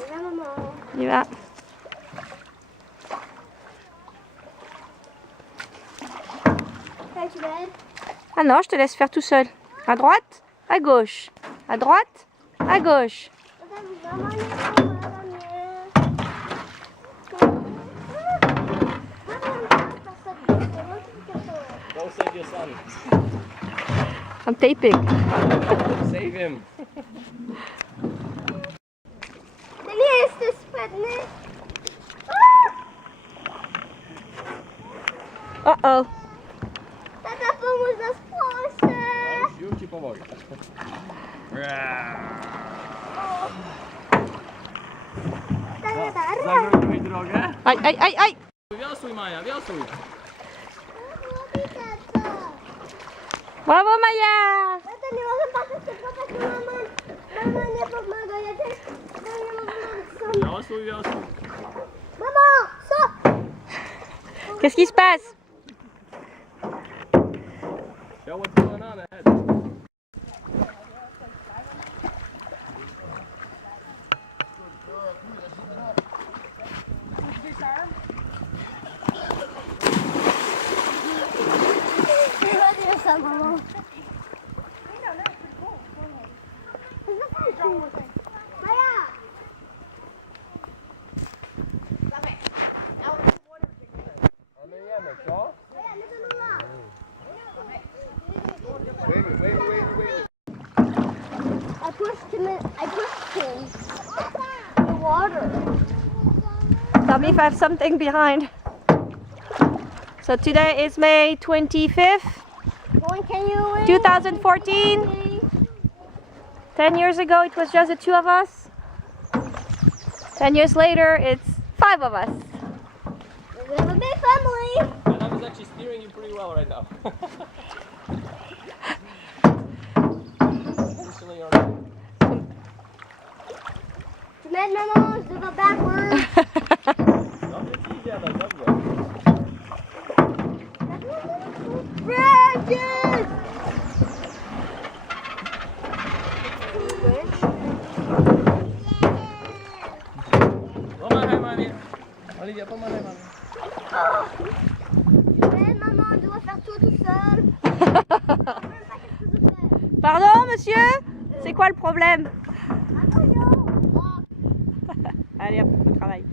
va, maman. On y va. Tu m'aides? Ah non, je te laisse faire tout seul. À droite, à gauche. À droite, à gauche. Go save your son. I'm taping. Save him. Dani jesteś sprawny? Uh-oh. Tata, pomóż nas, proszę! Już ci pomogę. Zagroź mi drogę. Aj, aj, aj, aj. Wiosłuj, Maja, wiosłuj. Brawo, Maja. Tata, nie mogę patrzeć, tylko mama nie pomaga, ja też nie mogę pomóc. Wiosłuj, wiosłuj. Mamo, stop! Qu'est-ce qui se passe? Show what's going on ahead. Maman. Maya! Myjemy, co? I pushed him in the water. Tell me if I have something behind. So today is May 25th, Can you 2014. 10 years ago it was just the two of us. 10 years later it's 5 of us. We have a big family. And I was actually steering you pretty well right now. Usually you're not. Tu m'aides, maman, je vais backwards. Dobrze ci idzie, ale dobrze. Branches! Pomagaj mamie. Olivia, pomagaj mamie. Tu m'aides, maman, je dois faire tout seul. Pardon, monsieur? C'est quoi le problème? Attention. Allez hop, au travail.